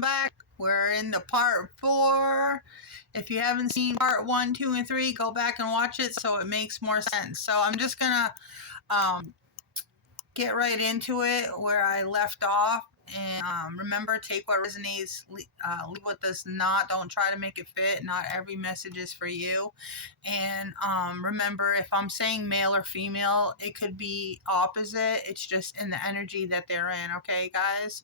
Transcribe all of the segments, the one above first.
back. We're in the part 4. If you haven't seen part 1, 2, and 3, go back and watch it so it makes more sense. So I'm just gonna get right into it where I left off. And remember, take what resonates, leave what does not. Don't try to make it fit. Not every message is for you. And remember, if I'm saying male or female, it could be opposite. It's just in the energy that they're in. Okay, guys?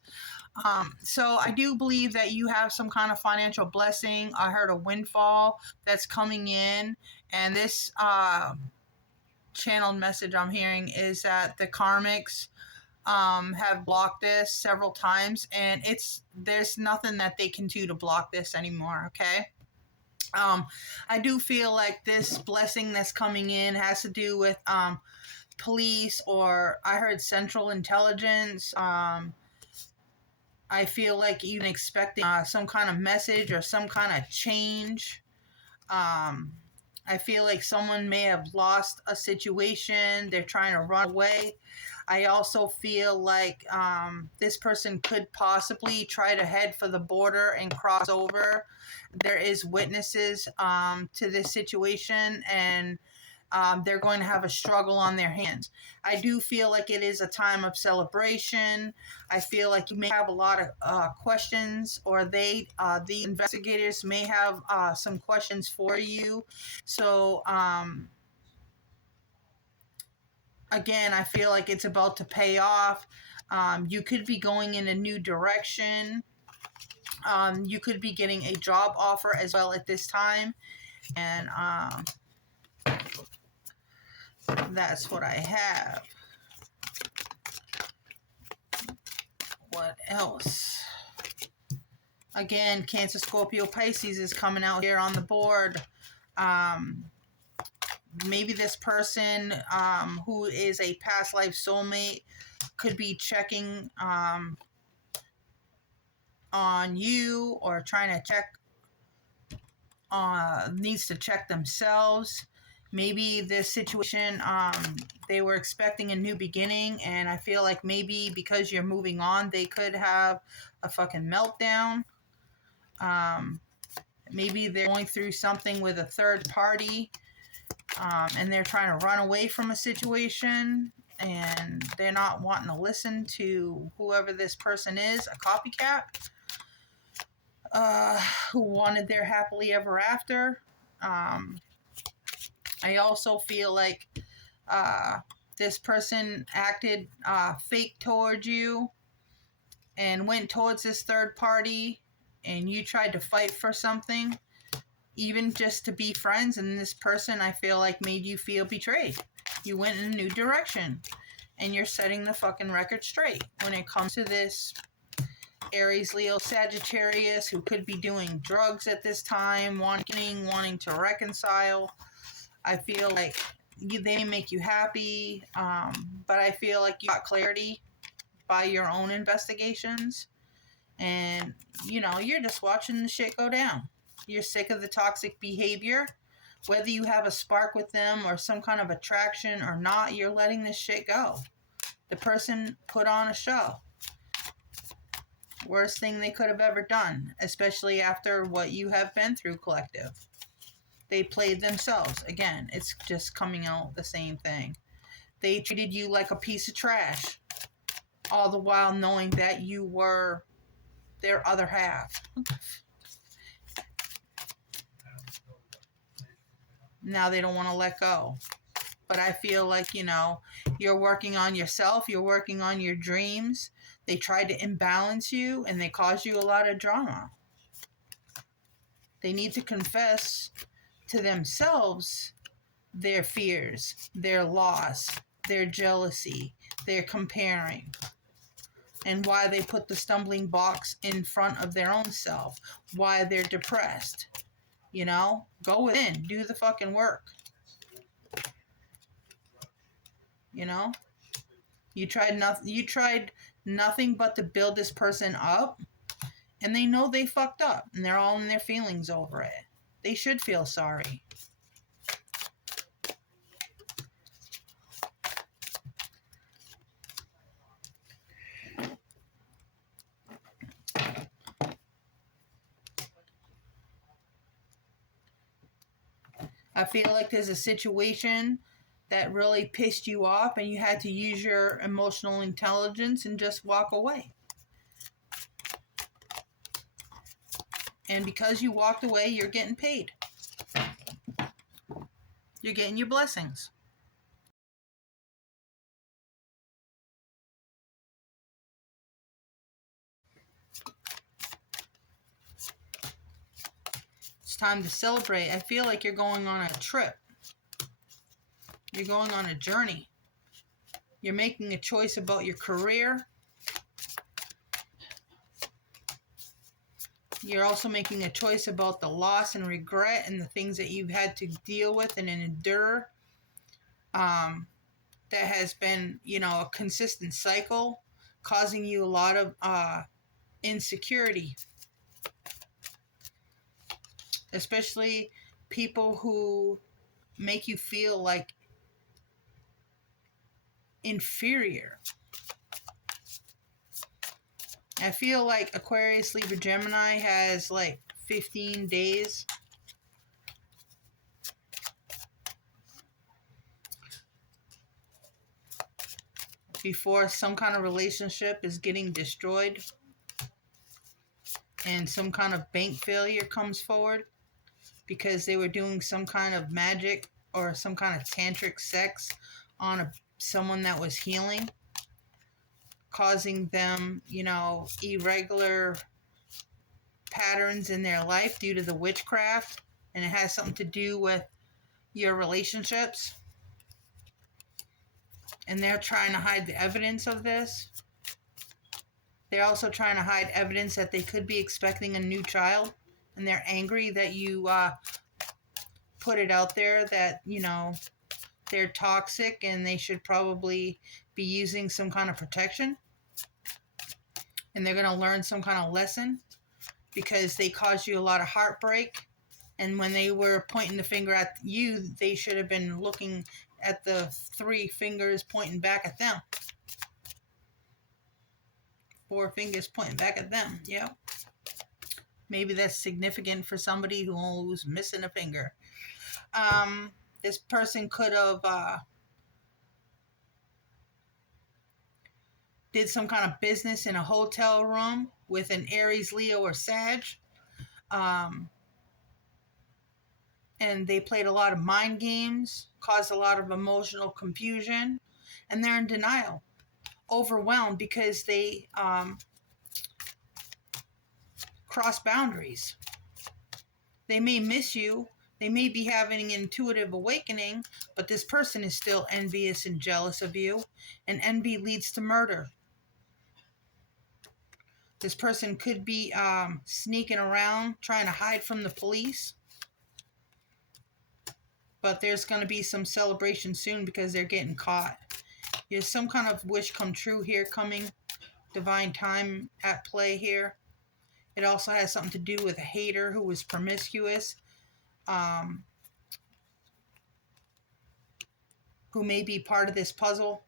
So I do believe that you have some kind of financial blessing. I heard a windfall that's coming in. And this channeled message I'm hearing is that the karmics have blocked this several times, and there's nothing that they can do to block this anymore. Okay. I do feel like this blessing that's coming in has to do with police, or I heard Central Intelligence. I feel like even expecting some kind of message or some kind of change. I feel like someone may have lost a situation. They're trying to run away. I also feel like this person could possibly try to head for the border and cross over. There is witnesses to this situation, and they're going to have a struggle on their hands. I do feel like it is a time of celebration. I feel like you may have a lot of questions, or the investigators may have some questions for you. So, again, I feel like it's about to pay off. You could be going in a new direction. You could be getting a job offer as well at this time. And that's what I have. What else? Again, Cancer, Scorpio, Pisces is coming out here on the board. Maybe this person who is a past life soulmate could be checking on you, or trying to check needs to check themselves. Maybe this situation, they were expecting a new beginning, and I feel like maybe because you're moving on, they could have a fucking meltdown. Maybe they're going through something with a third party, and they're trying to run away from a situation, and they're not wanting to listen to whoever this person is, a copycat, who wanted their happily ever after. I also feel like this person acted fake towards you and went towards this third party, and you tried to fight for something, even just to be friends, and this person, I feel like, made you feel betrayed. You went in a new direction, and you're setting the fucking record straight when it comes to this Aries, Leo, Sagittarius, who could be doing drugs at this time, wanting to reconcile. I feel like they make you happy, but I feel like you got clarity by your own investigations, and you're just watching the shit go down. You're sick of the toxic behavior. Whether you have a spark with them or some kind of attraction or not, you're letting this shit go. The person put on a show. Worst thing they could have ever done, especially after what you have been through, collective. They played themselves. Again, it's just coming out the same thing. They treated you like a piece of trash, all the while knowing that you were their other half. Now they don't want to let go. But I feel like, you're working on yourself. You're working on your dreams. They tried to imbalance you, and they caused you a lot of drama. They need to confess to themselves their fears, their loss, their jealousy, their comparing, and why they put the stumbling blocks in front of their own self, why they're depressed. Go within, do the fucking work. You tried nothing but to build this person up, and they know they fucked up, and they're all in their feelings over it. They should feel sorry. I feel like there's a situation that really pissed you off and you had to use your emotional intelligence and just walk away. And because you walked away, you're getting paid. You're getting your blessings. It's time to celebrate. I feel like you're going on a trip. You're going on a journey. You're making a choice about your career. You're also making a choice about the loss and regret and the things that you've had to deal with and endure. That has been, a consistent cycle, causing you a lot of insecurity. Especially people who make you feel like inferior. I feel like Aquarius, Libra, Gemini has like 15 days before some kind of relationship is getting destroyed and some kind of bank failure comes forward because they were doing some kind of magic or some kind of tantric sex on someone that was healing, causing them, irregular patterns in their life due to the witchcraft, and it has something to do with your relationships. And they're trying to hide the evidence of this. They're also trying to hide evidence that they could be expecting a new child, and they're angry that you put it out there that, they're toxic and they should probably be using some kind of protection. And they're going to learn some kind of lesson because they caused you a lot of heartbreak. And when they were pointing the finger at you, they should have been looking at the 3 fingers pointing back at them. 4 fingers pointing back at them. Yeah. Maybe that's significant for somebody who's missing a finger. This person could have did some kind of business in a hotel room with an Aries, Leo, or Sag. And they played a lot of mind games, caused a lot of emotional confusion, and they're in denial, overwhelmed because they cross boundaries. They may miss you. They may be having an intuitive awakening, but this person is still envious and jealous of you, and envy leads to murder. This person could be sneaking around, trying to hide from the police. But there's going to be some celebration soon because they're getting caught. There's some kind of wish come true here coming. Divine time at play here. It also has something to do with a hater who was promiscuous. Who may be part of this puzzle.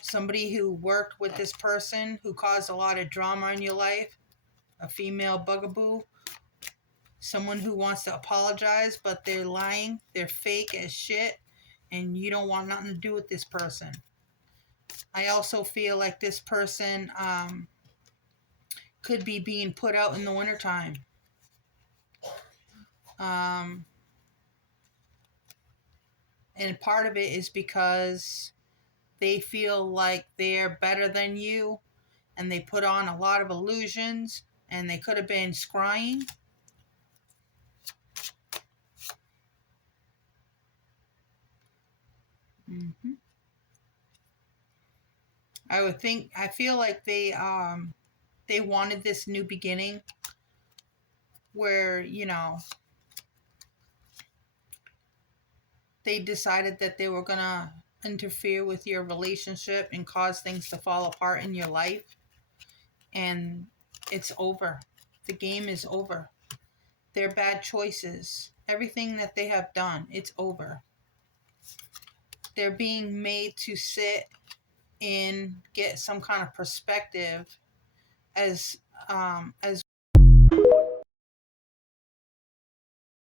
Somebody who worked with this person who caused a lot of drama in your life. A female bugaboo. Someone who wants to apologize, but they're lying. They're fake as shit. And you don't want nothing to do with this person. I also feel like this person could be being put out in the wintertime. And part of it is because they feel like they're better than you. And they put on a lot of illusions. And they could have been scrying. I feel like they wanted this new beginning where, they decided that they were going to interfere with your relationship and cause things to fall apart in your life. And it's over. The game is over. Their bad choices, everything that they have done, it's over. They're being made to sit and get some kind of perspective as